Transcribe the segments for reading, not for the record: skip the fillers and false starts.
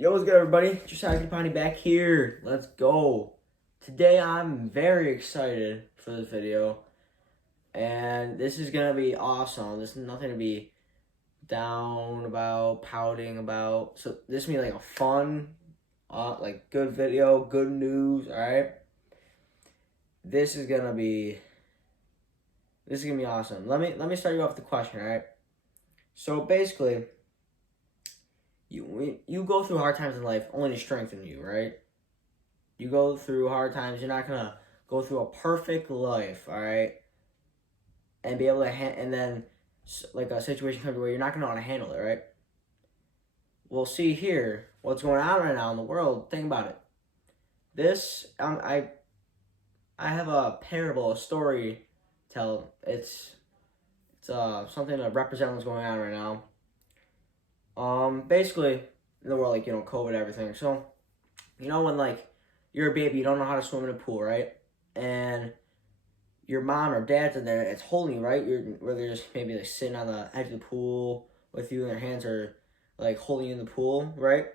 Yo, what's good, everybody? Just Potty back here. Let's go. Today, I'm very excited for this video, and this is gonna be awesome. This is nothing to be down about, pouting about. So this is gonna be like a fun, good video, good news. All right. This is gonna be awesome. Let me start you off with the question. All right. So basically, you go through hard times in life only to strengthen you, right? You go through hard times. You're not gonna go through a perfect life, all right, and be able to and then like a situation comes where you're not gonna know how to handle it, right? We'll see here what's going on right now in the world. Think about it. This I have a parable, a story tell. It's something to represent what's going on right now. Basically, in the world, like, COVID, everything. So, when, like, you're a baby, you don't know how to swim in a pool, right? And your mom or dad's in there, it's holding you, right? Where they're just maybe, like, sitting on the edge of the pool with you, and their hands are, like, holding you in the pool, right?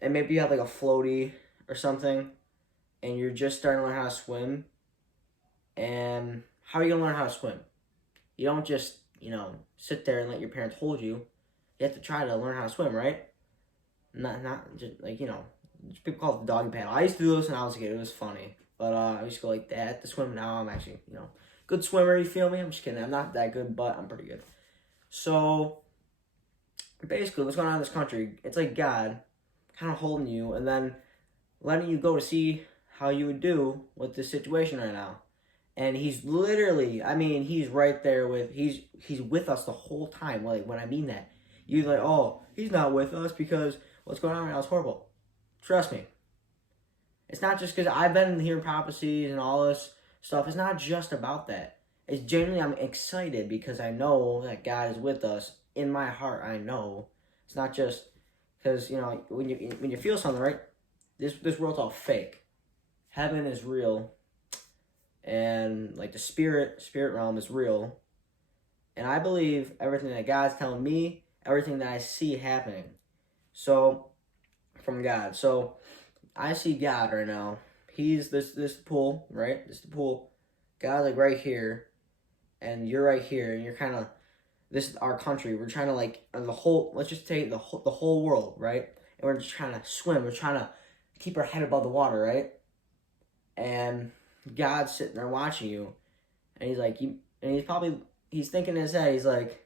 And maybe you have, like, a floaty or something, and you're just starting to learn how to swim. And how are you going to learn how to swim? You don't just, sit there and let your parents hold you. You have to try to learn how to swim, right? Not just like, people call it the doggy paddle. I used to do this when I was a kid. It was funny. But I used to go like that to swim. Now I'm actually, good swimmer, you feel me? I'm just kidding. I'm not that good, but I'm pretty good. So, basically, what's going on in this country, it's like God kind of holding you and then letting you go to see how you would do with this situation right now. And he's literally, he's right there he's with us the whole time. Like, when I mean that, you're like, oh, he's not with us because what's going on right now is horrible. Trust me. It's not just because I've been hearing prophecies and all this stuff. It's not just about that. It's genuinely, I'm excited because I know that God is with us. In my heart, I know. It's not just because, when you feel something, right? This world's all fake. Heaven is real. And, like, the spirit realm is real. And I believe everything that God's telling me, everything that I see happening. So, from God. So, I see God right now. He's this pool, right? This is the pool. God's like right here, and you're right here, and you're kind of, this is our country. We're trying to, like, let's just take the whole world, right? And we're just trying to swim. We're trying to keep our head above the water, right? And God's sitting there watching you, and he's like, he's thinking in his head, he's like,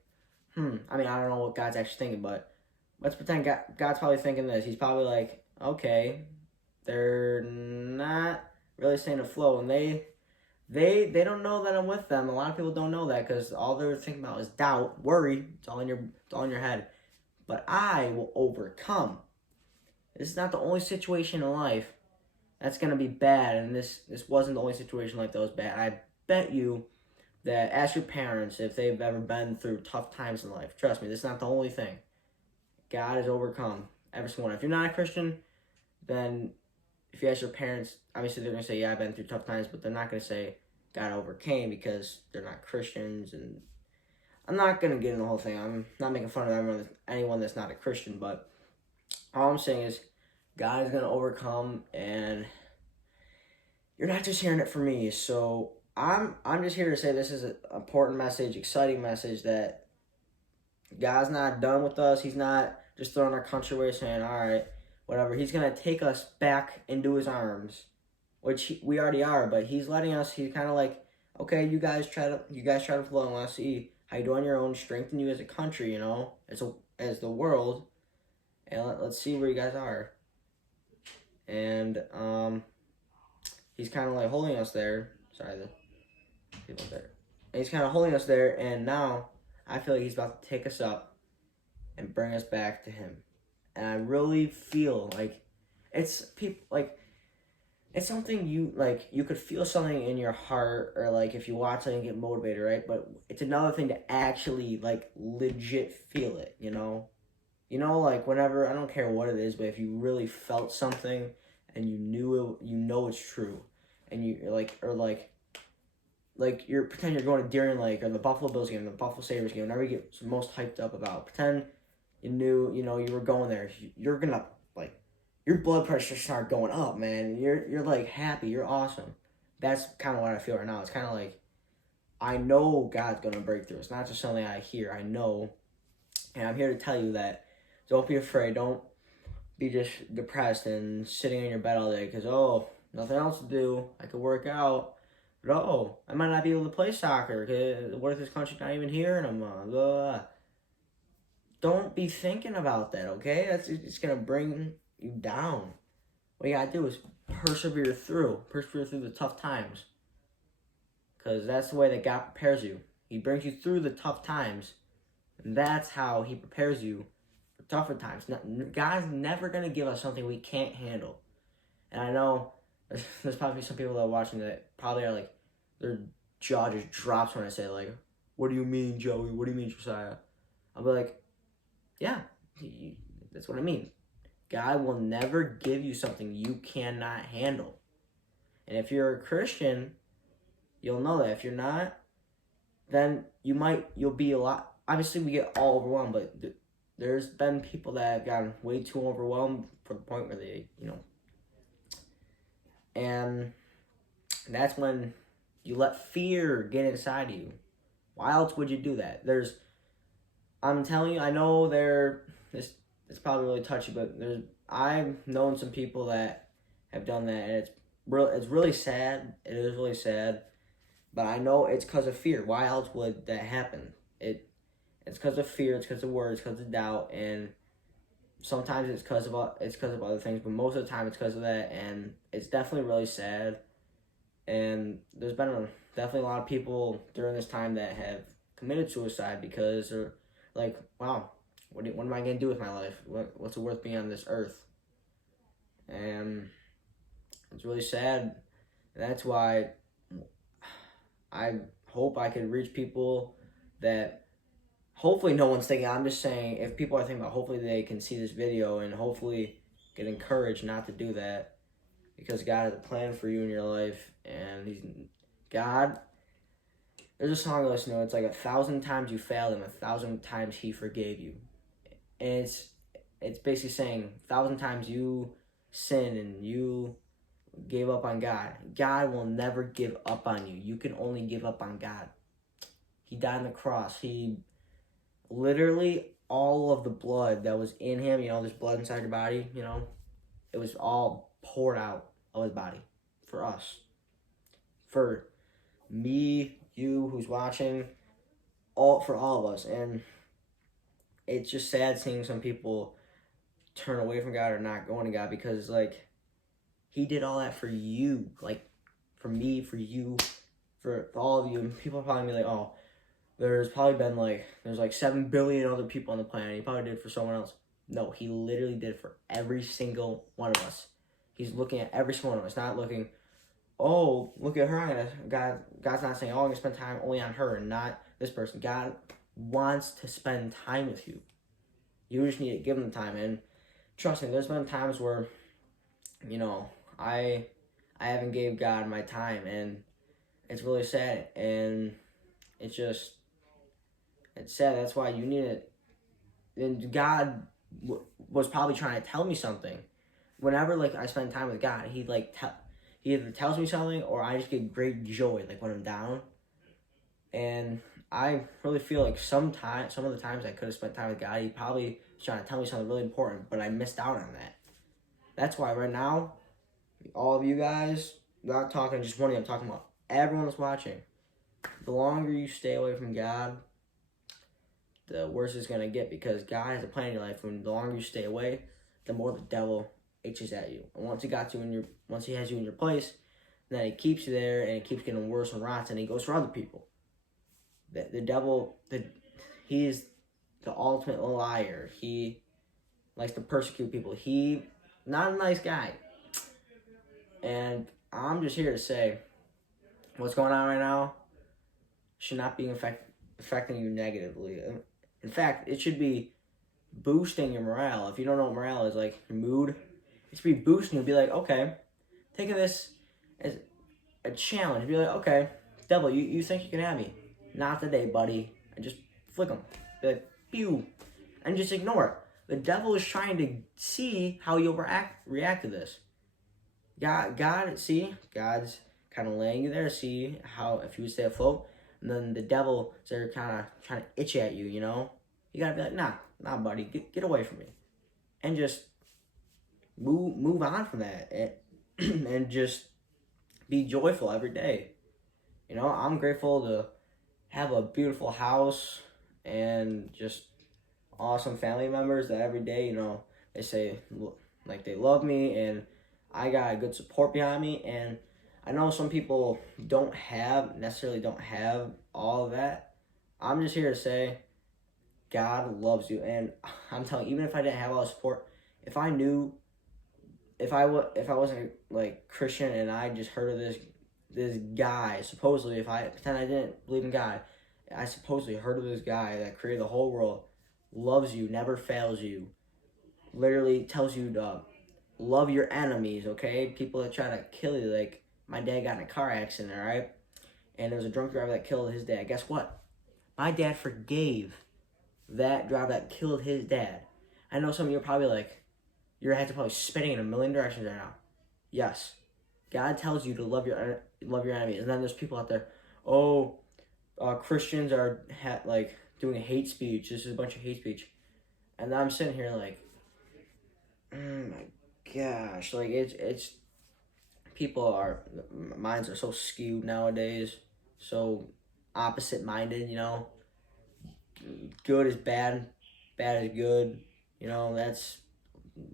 I don't know what God's actually thinking, but let's pretend God's probably thinking this. He's probably like, okay, they're not really staying afloat, and they don't know that I'm with them. A lot of people don't know that because all they're thinking about is doubt, worry. It's all in your head. But I will overcome. This is not the only situation in life that's gonna be bad, and this wasn't the only situation like that was bad. I bet you that ask your parents if they've ever been through tough times in life. Trust me, this is not the only thing. God has overcome every single one. If you're not a Christian, then if you ask your parents, obviously they're going to say, yeah, I've been through tough times, but they're not going to say God overcame because they're not Christians. And I'm not going to get into the whole thing. I'm not making fun of anyone that's not a Christian, but all I'm saying is God is going to overcome, and you're not just hearing it from me. So I'm just here to say this is an important message, exciting message, that God's not done with us. He's not just throwing our country away saying, all right, whatever. He's going to take us back into his arms, which we already are, but he's letting us, he's kind of like, okay, you guys try to flow. I want to see how you do on your own, strengthen you as a country, as the world, and let's see where you guys are. And he's kind of like holding us there. Sorry, the people there. And he's kind of holding us there, and now I feel like he's about to take us up and bring us back to him. And I really feel like it's something you could feel something in your heart, or like if you watch something and get motivated, right? But it's another thing to actually like legit feel it, like whenever, I don't care what it is, but if you really felt something and you knew it, it's true. And you're like, or like you're pretend you're going to Deering Lake or the Buffalo Bills game, the Buffalo Sabres game, whatever you get most hyped up about. Pretend you knew, you were going there. You're gonna like your blood pressure start going up, man. You're like happy, you're awesome. That's kind of what I feel right now. It's kind of like I know God's gonna break through. It's not just something I hear. I know, and I'm here to tell you that. Don't be afraid. Don't be just depressed and sitting in your bed all day because nothing else to do. I could work out, but I might not be able to play soccer. Cause what if this country's not even here in a month? Don't be thinking about that. Okay, it's gonna bring you down. What you gotta do is persevere through the tough times, because that's the way that God prepares you. He brings you through the tough times, and that's how He prepares you for tougher times. God's never gonna give us something we can't handle. And I know there's probably some people that are watching that probably are like, their jaw just drops when I say like, "What do you mean, Joey? What do you mean, Josiah?" I'll be like, "Yeah, that's what I mean. God will never give you something you cannot handle." And if you're a Christian, you'll know that. If you're not, then you'll be a lot. Obviously, we get all overwhelmed, but there's been people that have gotten way too overwhelmed for the point where they, and that's when you let fear get inside of you. Why else would you do that? I'm telling you, I know it's probably really touchy, but I've known some people that have done that, and it's really sad. It is really sad, but I know it's because of fear. Why else would that happen? It's because of fear. It's because of words. Because of doubt, and sometimes it's because of other things, but most of the time it's because of that, and it's definitely really sad. And there's been definitely a lot of people during this time that have committed suicide because they're like, wow, what am I going to do with my life? What's it worth being on this earth? And it's really sad. That's why I hope I could reach people that hopefully no one's thinking. I'm just saying, if people are thinking about, hopefully they can see this video and hopefully get encouraged not to do that, because God has a plan for you in your life, and God. There's a song I listen to. It's like 1,000 times you failed Him, 1,000 times He forgave you, and it's basically saying 1,000 times you sinned and you gave up on God. God will never give up on you. You can only give up on God. He died on the cross. He literally, all of the blood that was in Him, there's blood inside your body, it was all poured out of His body for us. For me, you who's watching, for all of us. And it's just sad seeing some people turn away from God or not going to God, because like He did all that for you, like for me, for you, for all of you. And people are probably be like, there's 7 billion other people on the planet. He probably did it for someone else. No, He literally did it for every single one of us. He's looking at every single one of us, not looking, look at her. God's not saying, I'm going to spend time only on her and not this person. God wants to spend time with you. You just need to give Him time. And trust me, there's been times where, I haven't gave God my time, and it's really sad. And it's sad. That's why you need it. And God was probably trying to tell me something. Whenever I spend time with God, He either tells me something, or I just get great joy when I'm down. And I really feel like some of the times I could have spent time with God, He probably was trying to tell me something really important, but I missed out on that. That's why right now, all of you guys, I'm not talking just one of you, I'm talking about everyone that's watching. The longer you stay away from God, the worse it's going to get, because God has a plan in your life. And the longer you stay away, the more the devil itches at you. And once he has you in your place, then he keeps you there, and it keeps getting worse and rots, and he goes for other people. The devil, he is the ultimate liar. He likes to persecute people. He not a nice guy. And I'm just here to say, what's going on right now should not be affecting you negatively. In fact, it should be boosting your morale. If you don't know what morale is, your mood, it should be boosting you. Be like, okay, think of this as a challenge. Be like, okay, devil, you think you can have me? Not today, buddy. And just flick them. Be like, pew. And just ignore it. The devil is trying to see how you'll react to this. God's kind of laying you there to see how, if you would stay afloat. And then the devil is there kind of trying to itch at you, you know? You gotta be like, nah, buddy, get away from me. And just move on from that. And just be joyful every day. You know, I'm grateful to have a beautiful house and just awesome family members that every day, you know, they say like they love me and I got a good support behind me. And I know some people necessarily don't have all of that. I'm just here to say God loves you. And I'm telling you, even if I didn't have all the support, if I wasn't like Christian and I just heard of this guy, supposedly, if I pretend I didn't believe in God, I supposedly heard of this guy that created the whole world, loves you, never fails you, literally tells you to love your enemies, okay? People that try to kill you, like my dad got in a car accident, all right? And there was a drunk driver that killed his dad. Guess what? My dad forgave that driver that killed his dad. I know some of you are probably like, your heads are probably spinning in a million directions right now. Yes, God tells you to love your enemies, and then there's people out there, Christians are like doing hate speech. This is a bunch of hate speech, and I'm sitting here like, oh my gosh, like it's people minds are so skewed nowadays, so opposite minded. You know, good is bad, bad is good. You know, that's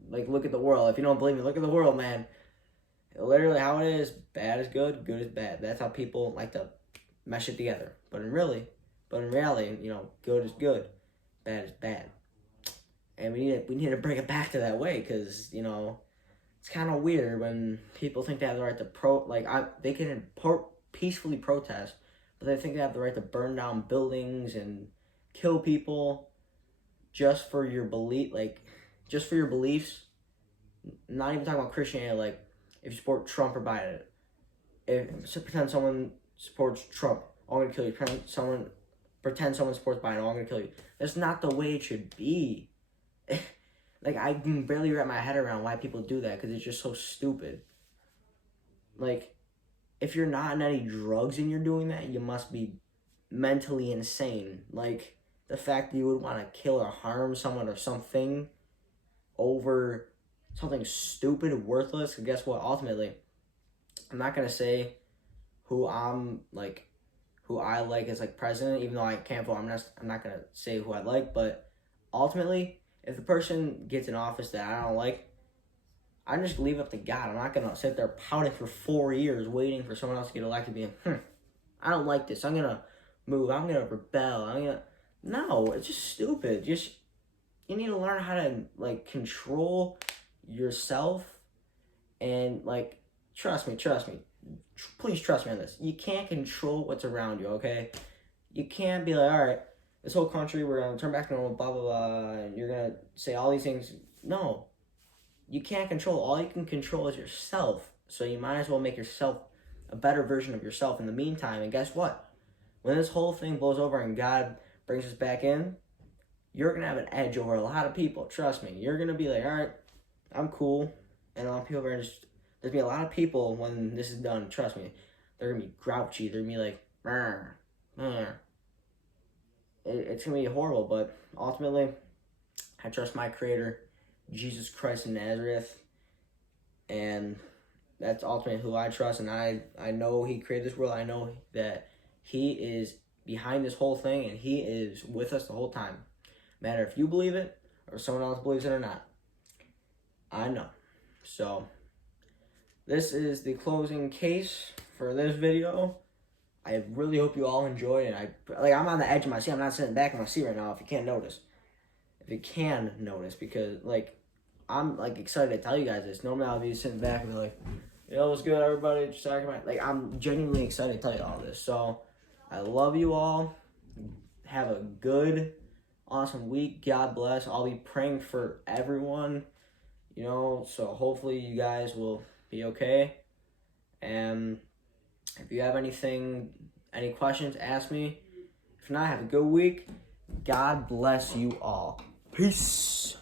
like, look at the world. If you don't believe me, look at the world, man. Literally how it is, bad is good, good is bad. That's how people like to mesh it together. But in reality, you know, good is good, bad is bad. And we need to bring it back to that way, because, you know, it's kind of weird when people think they have the right to they can peacefully protest, but they think they have the right to burn down buildings and kill people just for your just for your beliefs. Not even talking about Christianity, like if you support Trump or Biden. Pretend someone supports Trump, I'm gonna kill you. Pretend someone supports Biden, I'm gonna kill you. That's not the way it should be. Like, I can barely wrap my head around why people do that, because it's just so stupid. Like, if you're not on any drugs and you're doing that, you must be mentally insane. Like, the fact that you would want to kill or harm someone or something over something stupid, worthless. And guess what? Ultimately, I'm not gonna say who I like as like president, even though I can't vote. I'm not gonna say who I like, but ultimately, if the person gets in office that I don't like, I'm just gonna leave it up to God. I'm not gonna sit there pouting for 4 years waiting for someone else to get elected, being, I don't like this. I'm gonna move. I'm gonna rebel. No, it's just stupid. You need to learn how to like control yourself, and like trust me, please trust me on this. You can't control what's around you, okay? You can't be like, all right, this whole country, we're gonna turn back to normal, blah blah blah, and you're gonna say all these things. No, you can't control. All you can control is yourself. So you might as well make yourself a better version of yourself in the meantime. And guess what? When this whole thing blows over and God brings us back in, you're gonna have an edge over a lot of people. Trust me. You're gonna be like, all right, I'm cool, and a lot of people are gonna there's gonna be a lot of people when this is done. Trust me, they're gonna be grouchy. They're gonna be like, it's gonna be horrible. But ultimately, I trust my Creator, Jesus Christ of Nazareth, and that's ultimately who I trust. And I know He created this world. I know that He is behind this whole thing, and He is with us the whole time. Matter if you believe it or someone else believes it or not. I know. So this is the closing case for this video. I really hope you all enjoyed it. I'm on the edge of my seat. I'm not sitting back in my seat right now, if you can't notice. Because I'm like excited to tell you guys this. Normally I'll be sitting back and be like, yo, what's good, everybody? Just talking about, I'm genuinely excited to tell you all this. So I love you all. Have a good, awesome week. God bless. I'll be praying for everyone, so hopefully you guys will be okay. And if you have any questions, ask me. If not, have a good week. God bless you all. Peace.